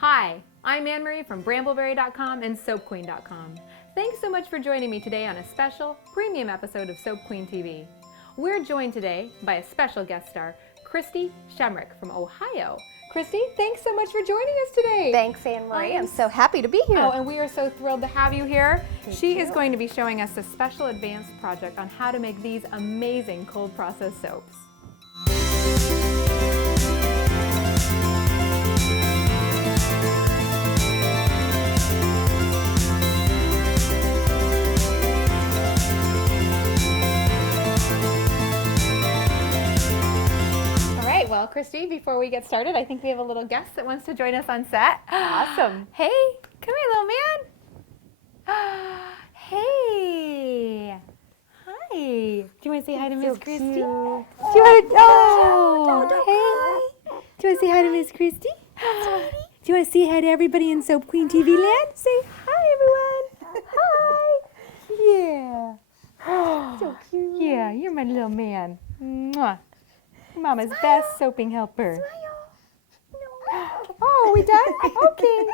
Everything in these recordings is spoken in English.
Hi, I'm Anne-Marie from Brambleberry.com and SoapQueen.com. Thanks so much for joining me today on a special premium episode of Soap Queen TV. We're joined today by a special guest star, Kristy Shemrich from Ohio. Kristy, thanks so much for joining us today. Thanks, Anne-Marie. I'm so happy to be here. Oh, and we are so thrilled to have you here. She you. is going to be showing us a special advanced project on how to make these amazing cold process soaps. Well, Kristy, before we get started, I think we have a little guest that wants to join us on set. Awesome. Hey, come here, little man. Hey. Hi. Do you want to say hi to Miss Kristy? Do you want to, hey. Do you want to say hi to Miss Kristy? Do you want to say hi to everybody in Soap Queen TV land? Say hi, everyone. Hi. Yeah. So cute. Yeah, you're my little man. Mwah. Mama's Smile. Best soaping helper. Smile. No. Oh, we done? Okay.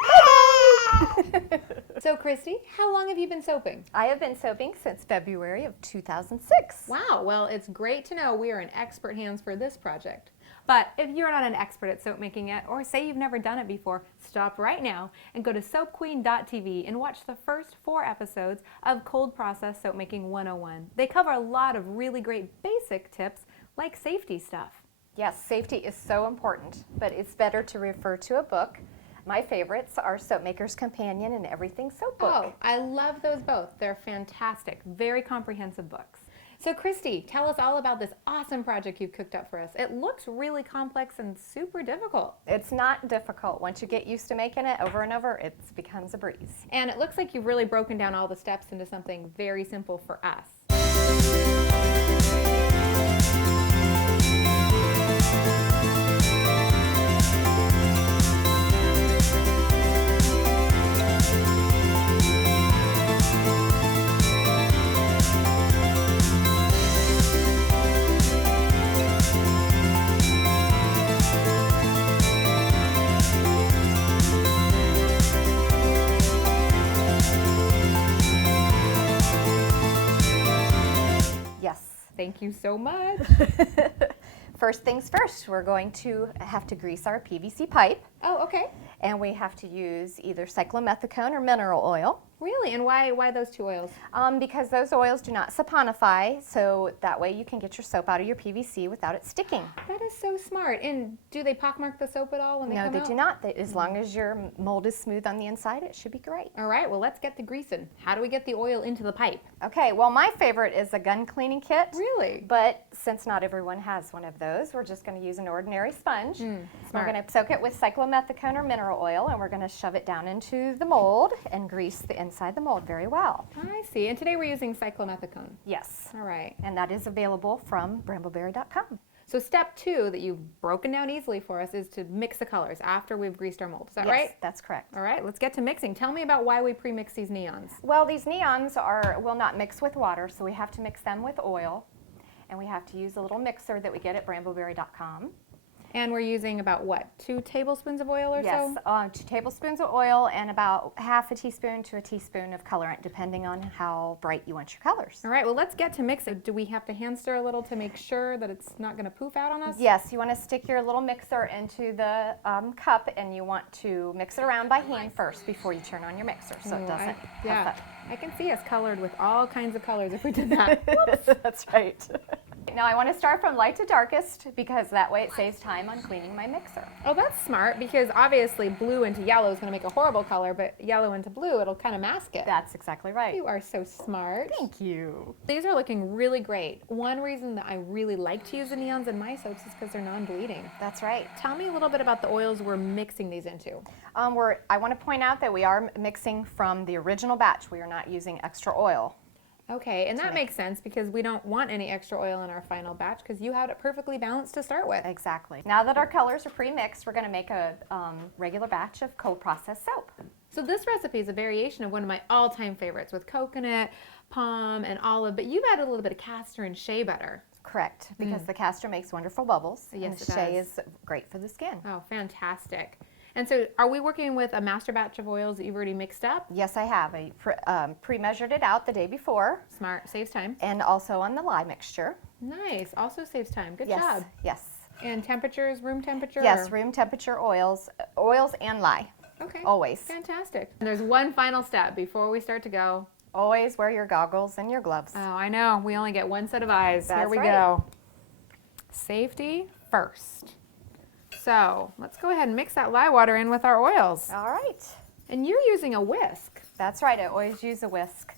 So, Kristy, how long have you been soaping? I have been soaping since February of 2006. Wow. Well, it's great to know we are in expert hands for this project. But if you're not an expert at soap making yet, or say you've never done it before, stop right now and go to soapqueen.tv and watch the first 4 episodes of Cold Process Soap Making 101. They cover a lot of really great basic tips like safety stuff. Yes, safety is so important, but it's better to refer to a book. My favorites are Soap Maker's Companion and Everything Soap Book. Oh, I love those both. They're fantastic, very comprehensive books. So Kristy, tell us all about this awesome project you've cooked up for us. It looks really complex and super difficult. It's not difficult. Once you get used to making it over and over, it becomes a breeze. And it looks like you've really broken down all the steps into something very simple for us. Thank you so much. First things first, we're going to have to grease our PVC pipe. Oh, okay. And we have to use either cyclomethicone or mineral oil. Really? And why those 2 oils? Because those oils do not saponify, so that way you can get your soap out of your PVC without it sticking. That is so smart. And do they pockmark the soap at all when they come out? No, they do not. As long as your mold is smooth on the inside, it should be great. All right, well, let's get the greasing. How do we get the oil into the pipe? Okay, well, my favorite is a gun cleaning kit. Really? But since not everyone has one of those, we're just going to use an ordinary sponge. We're going to soak it with cyclomethicone or mineral oil, and we're going to shove it down into the mold and grease the inside the mold very well. I see. And today we're using cyclomethicone. Yes. All right. And that is available from Brambleberry.com. So step 2 that you've broken down easily for us is to mix the colors after we've greased our mold. Is that right? Yes, that's correct. All right, let's get to mixing. Tell me about why we pre-mix these neons. Well, these neons will not mix with water, so we have to mix them with oil. And we have to use a little mixer that we get at Brambleberry.com. And we're using about what, 2 tablespoons of oil or so? Yes, 2 tablespoons of oil and about half a teaspoon to a teaspoon of colorant, depending on how bright you want your colors. All right, well, let's get to mixing. Do we have to hand stir a little to make sure that it's not going to poof out on us? Yes, you want to stick your little mixer into the cup, and you want to mix it around by hand first before you turn on your mixer, so it doesn't puff up. I can see us colored with all kinds of colors if we did that. That's right. Now I want to start from light to darkest because that way it saves time on cleaning my mixer. Oh, that's smart because obviously blue into yellow is going to make a horrible color, but yellow into blue, it'll kind of mask it. That's exactly right. You are so smart. Thank you. These are looking really great. One reason that I really like to use the neons in my soaps is because they're non-bleeding. That's right. Tell me a little bit about the oils we're mixing these into. I want to point out that we are mixing from the original batch. We are not using extra oil. Okay, and that makes sense because we don't want any extra oil in our final batch because you had it perfectly balanced to start with. Exactly. Now that our colors are pre-mixed, we're going to make a regular batch of cold process soap. So this recipe is a variation of one of my all-time favorites with coconut, palm, and olive, but you've added a little bit of castor and shea butter. Correct, because the castor makes wonderful bubbles, Yes, and shea is great for the skin. Oh, fantastic. And so are we working with a master batch of oils that you've already mixed up? Yes, I have. I pre-measured it out the day before. Smart, saves time. And also on the lye mixture. Nice, also saves time. Good Yes, job. yes. And temperatures, room temperature? Yes, or- room temperature oils and lye. Okay. Always. Fantastic. And there's one final step before we start to go. Always wear your goggles and your gloves. Oh, I know. We only get one set of eyes. Here That's we right. go. Safety first. So let's go ahead and mix that lye water in with our oils. All right. And you're using a whisk. That's right. I always use a whisk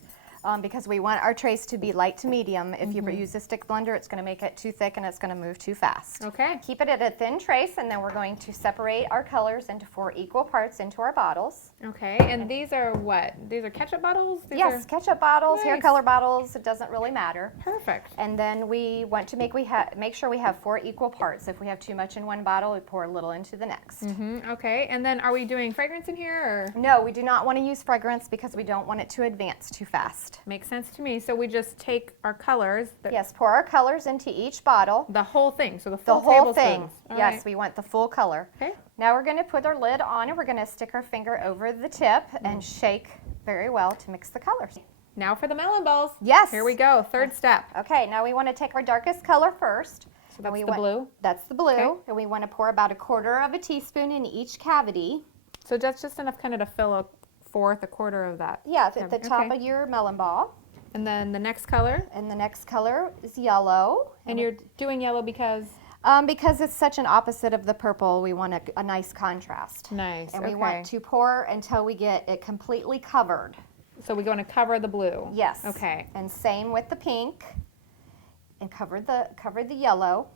because we want our trace to be light to medium. If you use a stick blender, it's going to make it too thick and it's going to move too fast. Okay. Keep it at a thin trace, and then we're going to separate our colors into 4 equal parts into our bottles. Okay. And these are what? These are ketchup bottles? These Yes, are... ketchup bottles, hair Nice. color bottles, it doesn't really matter. Perfect. And then we want to make sure we have 4 equal parts. If we have too much in one bottle, we pour a little into the next. Okay. And then are we doing fragrance in here or? No, we do not want to use fragrance because we don't want it to advance too fast. Makes sense to me. So we just take our colors. Yes, pour our colors into each bottle. The whole thing. So the The full whole thing. tablespoons. All Yes, right. we want the full color. Okay. Now we're going to put our lid on and we're going to stick our finger over the tip and shake very well to mix the colors. Now for the melon balls. Yes. Here we go. Third step. Okay, now we want to take our darkest color first. So that's And we the blue. That's the blue. Okay. And we want to pour about 1/4 of a teaspoon in each cavity. So that's just enough kind of to fill a quarter of that. Yeah, at the top Okay. of your melon ball. And then the next color. And the next color is yellow. And you're doing yellow because? Because it's such an opposite of the purple, we want a nice contrast. Nice. And okay. we want to pour until we get it completely covered. So we're going to cover the blue. Yes. Okay. And same with the pink. And cover the yellow.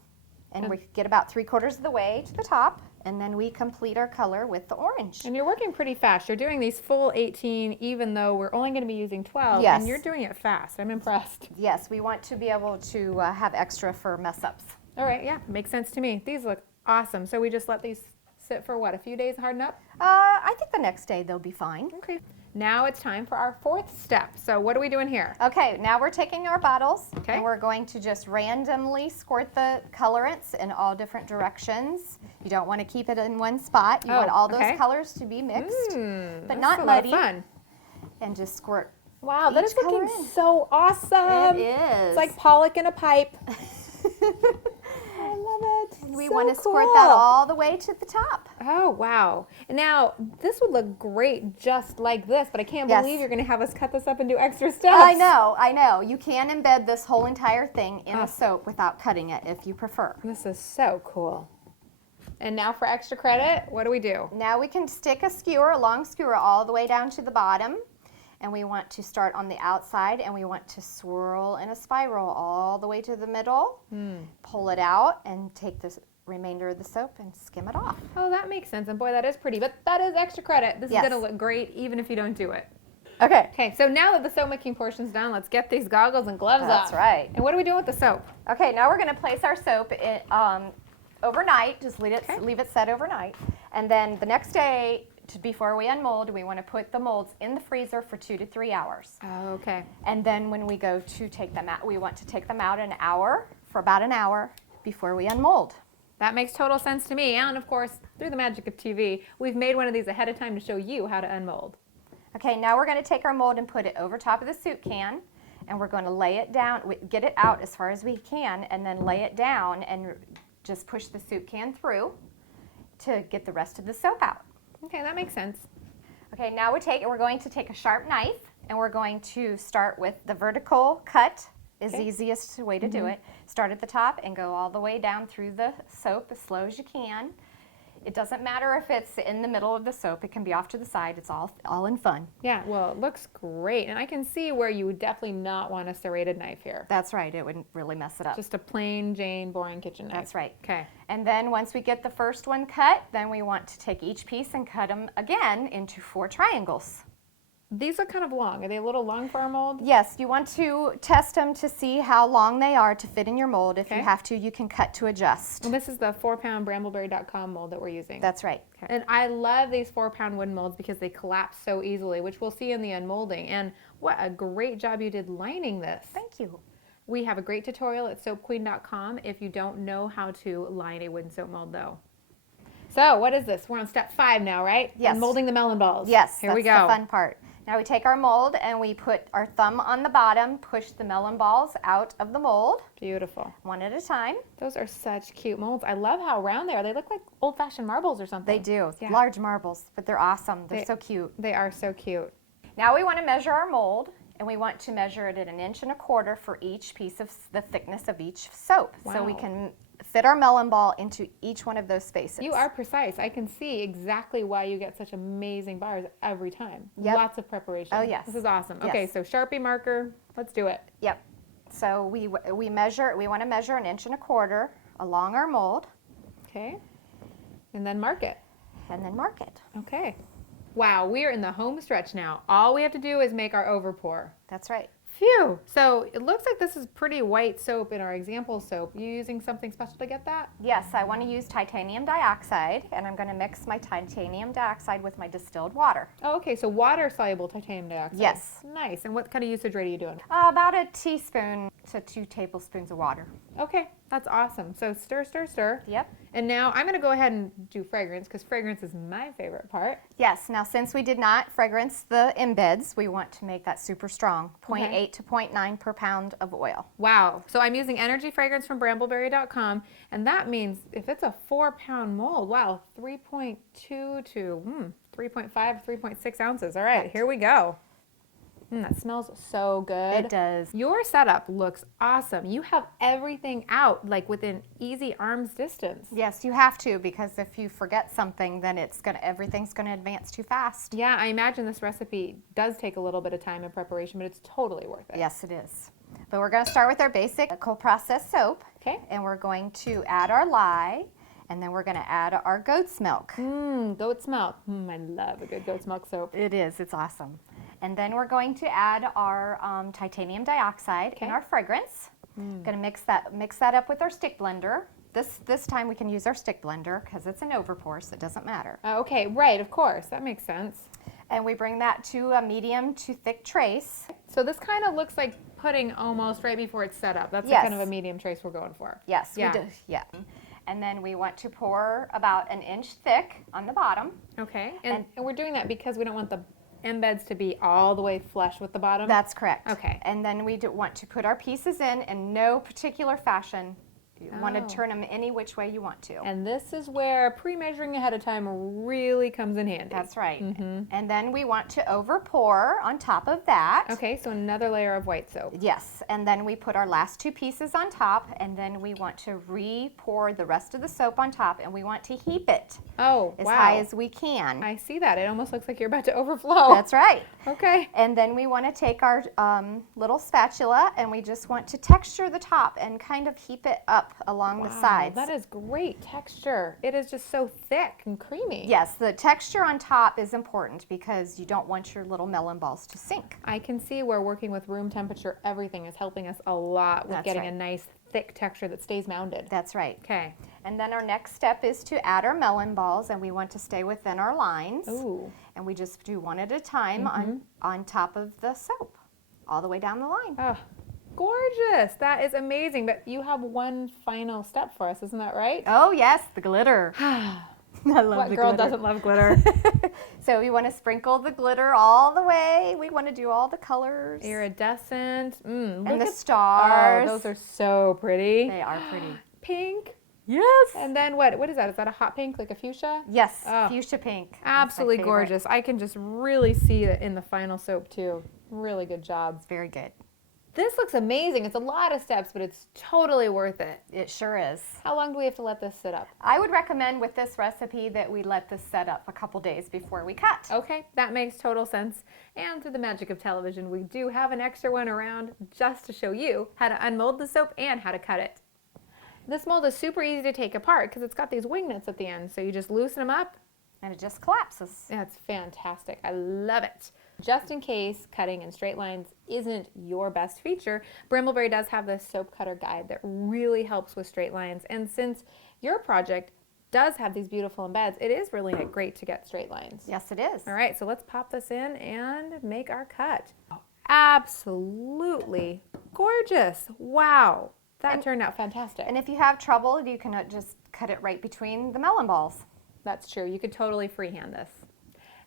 And we get about 3/4 of the way to the top. And then we complete our color with the orange. And you're working pretty fast. You're doing these full 18 even though we're only going to be using 12. Yes. And you're doing it fast. I'm impressed. Yes, we want to be able to have extra for mess ups. All right. Yeah. Makes sense to me. These look awesome. So we just let these sit for what? A few days, harden up? I think the next day they'll be fine. Okay. Now it's time for our 4th step. So what are we doing here? Okay, now we're taking our bottles Okay. and we're going to just randomly squirt the colorants in all different directions. You don't want to keep it in one spot. You Oh, want all those okay. colors to be mixed, but That's not a lot muddy. of fun. And just squirt. Wow, that Each is looking color in. so awesome. It is. It's like Pollock in a pipe. I love it. We So want to squirt that cool. all the way to the top. Oh, wow. And now, this would look great just like this, but I can't Yes. believe you're going to have us cut this up and do extra steps. I know. You can embed this whole entire thing in Oh. a soap without cutting it if you prefer. This is so cool. And now for extra credit, what do we do? Now we can stick a long skewer all the way down to the bottom. And we want to start on the outside and we want to swirl in a spiral all the way to the middle. Pull it out and take the remainder of the soap and skim it off. Oh, that makes sense. And boy, that is pretty, but that is extra credit. This Yes. is going to look great even if you don't do it. Okay. Okay, so now that the soap making portion's done, let's get these goggles and gloves That's off. right. And what are we doing with the soap? Okay, now we're going to place our soap in, overnight. Just leave it, Okay. leave it set overnight. And then the next day, before we unmold, we want to put the molds in the freezer for 2 to 3 hours. Oh, okay. And then when we go to take them out, we want to take them out for about an hour before we unmold. That makes total sense to me. And of course, through the magic of TV, we've made one of these ahead of time to show you how to unmold. Okay, now we're going to take our mold and put it over top of the soup can, and we're going to lay it down, get it out as far as we can, and then lay it down and just push the soup can through to get the rest of the soap out. Okay, that makes sense. Okay, now we're going to take a sharp knife, and we're going to start with the vertical cut. Is the Okay. easiest way to do it. Start at the top and go all the way down through the soap as slow as you can. It doesn't matter if it's in the middle of the soap. It can be off to the side. It's all in fun. Yeah, well, it looks great. And I can see where you would definitely not want a serrated knife here. That's right. It wouldn't really mess it up. Just a plain Jane boring kitchen knife. That's right. Okay. And then once we get the first one cut, then we want to take each piece and cut them again into 4 triangles. These are kind of long. Are they a little long for our mold? Yes, you want to test them to see how long they are to fit in your mold. If you Okay. have to, you can cut to adjust. And this is the 4-pound brambleberry.com mold that we're using. That's right. Okay. And I love these 4-pound wooden molds because they collapse so easily, which we'll see in the unmolding. And what a great job you did lining this. Thank you. We have a great tutorial at soapqueen.com if you don't know how to line a wooden soap mold though. So what is this? We're on step 5 now, right? Yes. Molding the melon balls. Yes, Here we go. that's the fun part. Now we take our mold and we put our thumb on the bottom, push the melon balls out of the mold. Beautiful. One at a time. Those are such cute molds. I love how round they are. They look like old-fashioned marbles or something. They do. Yeah. Large marbles, but they're awesome. They're so cute. They are so cute. Now we want to measure our mold, and we want to measure it at 1.25 inches for each piece of the thickness of each soap. So we Wow. can fit our melon ball into each one of those spaces. You are precise. I can see exactly why you get such amazing bars every time. Yep. Lots of preparation. Oh, yes. This is awesome. Yes. Okay, so Sharpie marker. Let's do it. Yep. So we want to measure 1.25 inches along our mold, Okay. And then mark it. and then mark it. Okay. Wow, we are in the home stretch now. All we have to do is make our overpour. That's right. Phew. So it looks like this is pretty white soap in our example soap. You using something special to get that? Yes, I want to use titanium dioxide, and I'm going to mix my titanium dioxide with my distilled water. Oh, okay. So water-soluble titanium dioxide. Yes. Nice. And what kind of usage rate are you doing? About a teaspoon to 2 tablespoons of water. Okay, that's awesome. So stir, stir, stir. Yep. And now I'm going to go ahead and do fragrance because fragrance is my favorite part. Yes, now since we did not fragrance the embeds, we want to make that super strong. 0.8 Okay. to 0.9 per pound of oil. Wow. So I'm using energy fragrance from brambleberry.com, and that means if it's a 4-pound mold, wow, 3.2 to 3.5, 3.6 ounces. All right, here we go. That smells so good. It does. Your setup looks awesome. You have everything out like within easy arm's distance. Yes, you have to, because if you forget something, then everything's gonna advance too fast. Yeah, I imagine this recipe does take a little bit of time and preparation, but it's totally worth it. Yes, it is. But we're gonna start with our basic cold process soap. Okay. And we're going to add our lye, and then we're gonna add our goat's milk. Goat's milk. I love a good goat's milk soap. It is, it's awesome. And then we're going to add our titanium dioxide Okay. and our fragrance. Gonna mix that up with our stick blender. This time we can use our stick blender because it's an overpour, so it doesn't matter. Okay, right, of course. That makes sense. And we bring that to a medium to thick trace. So this kind of looks like pudding almost right before it's set up. That's the Yes. kind of a medium trace we're going for. Yes, Yeah. we do. Yeah. And then we want to pour about 1 inch thick on the bottom. Okay, and we're doing that because we don't want the embeds to be all the way flush with the bottom? That's correct. Okay. And then we want to put our pieces in no particular fashion. You want to turn them any which way you want to. And this is where pre-measuring ahead of time really comes in handy. That's right. And then we want to overpour on top of that. Okay, so another layer of white soap. Yes, and then we put our last 2 pieces on top, and then we want to re-pour the rest of the soap on top, and we want to heap it Oh, as wow. high as we can. I see that. It almost looks like you're about to overflow. That's right. Okay. And then we want to take our little spatula, and we just want to texture the top and kind of heap it up along the sides. That is great texture. It is just so thick and creamy. Yes, the texture on top is important because you don't want your little melon balls to sink. I can see where working with room temperature everything is helping us a lot with That's getting right. a nice thick texture that stays mounded. That's right. Okay. And then our next step is to add our melon balls, and we want to stay within our lines. Ooh. And we just do one at a time on top of the soap, all the way down the line. Oh, gorgeous. That is amazing. But you have one final step for us, isn't that right? Oh yes, the glitter. I love What the girl glitter. doesn't love glitter? So we want to sprinkle the glitter all the way. We want to do all the colors. Iridescent. And Look the at stars. Oh, those are so pretty. They are pretty. Pink. Yes. And then what is that? Is that a hot pink, like a fuchsia? Yes, Oh. fuchsia pink. That's my Absolutely favorite. gorgeous. I can just really see it in the final soap too. Really good job. It's very good. This looks amazing. It's a lot of steps, but it's totally worth it. It sure is. How long do we have to let this sit up? I would recommend with this recipe that we let this set up a couple days before we cut. Okay, that makes total sense. And through the magic of television, we do have an extra one around just to show you how to unmold the soap and how to cut it. This mold is super easy to take apart because it's got these wing nuts at the end. So you just loosen them up. And it just collapses. That's fantastic. I love it. Just in case cutting in straight lines isn't your best feature, Brambleberry does have this soap cutter guide that really helps with straight lines. And since your project does have these beautiful embeds, it is really great to get straight lines. Yes, it is. All right, so let's pop this in and make our cut. Absolutely gorgeous. Wow, that turned out fantastic. And if you have trouble, you can just cut it right between the melon balls. That's true. You could totally freehand this.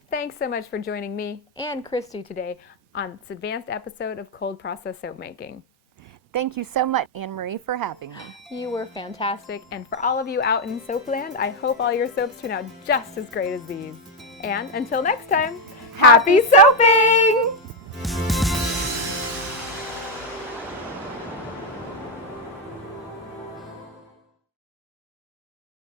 Thanks so much for joining me and Kristy today on this advanced episode of cold process soap making. Thank you so much, Anne-Marie, for having me. You were fantastic, and for all of you out in Soapland, I hope all your soaps turn out just as great as these. And until next time, happy soaping!